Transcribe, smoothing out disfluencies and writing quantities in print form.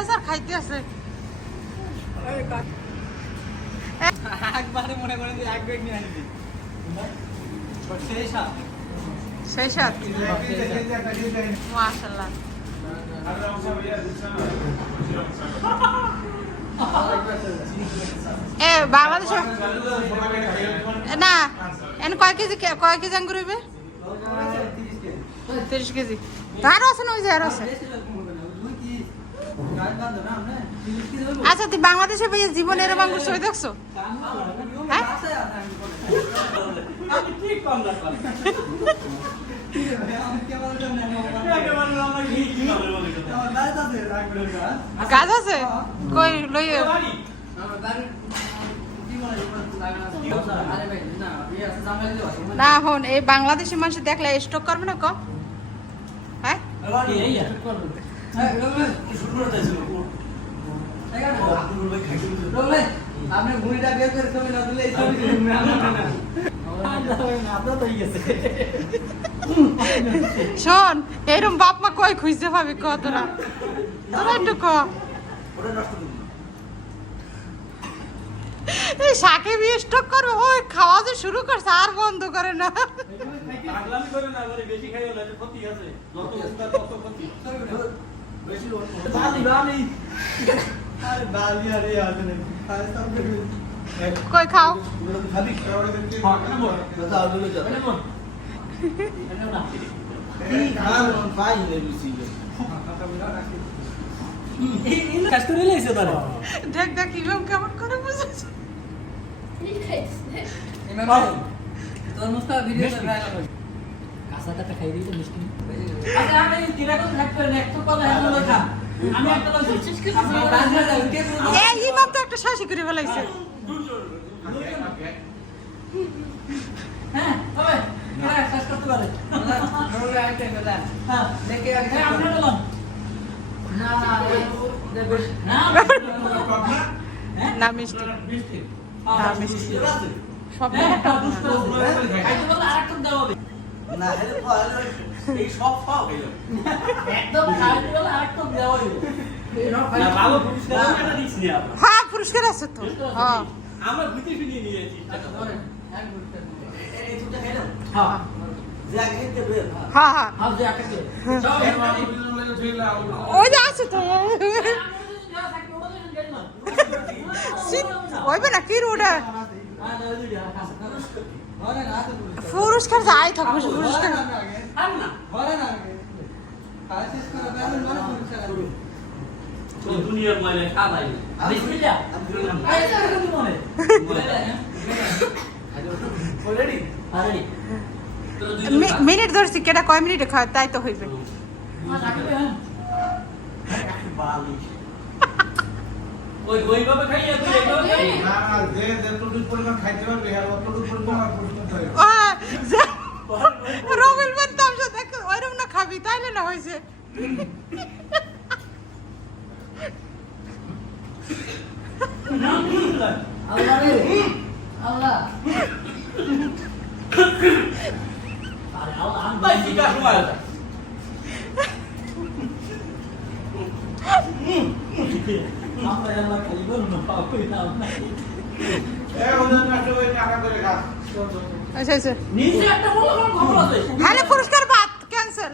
আছে আর খাইতে আছে। একবারে মনে করেন যে এক ব্যাগ নিয়ে আসবি সেই সাত মাশাআল্লাহ। বাংলাদেশে না এন কয় কেজি আঙ্গুর হইবে? 30 কেজি। আরো আছে না? ওই যে আরো আছে। আচ্ছা তুই বাংলাদেশে ভাইয়া জীবনে এরকম আঙ্গুর ছবি দেখছো? হ্যাঁ গাছ আছে কই লই না হন এই বাংলাদেশি মানুষ দেখলে স্টক করবে না কম? হ্যাঁ শোন এরকম বাপ মা কই খুঁজতে পাবি ক তোরা একটু ক। সাকিব স্টক করবে ওই খাওয়া যে শুরু করছে আর বন্ধ করে না। কই খাও দেখ দেখ ইমাম কেমন করে বুঝেছে। ইমাম তো একটা শাসি করে ফেলাইছে। না মিষ্টি সব হ্যাঁ পুরস্কার আছে তো। ওই যে আছে তো ওইবে না কি রোড পুরস্কার যাই থাকবো পুরস্কার মিনিট ধরছি কেটা কয় মিনিটে খায় তাই তো হইবে। রবিল বলতাম ওইরকম না খাবি তাইলে না হয়েছে। হ্যালো পুরস্কার বাদ ক্যান্সেল।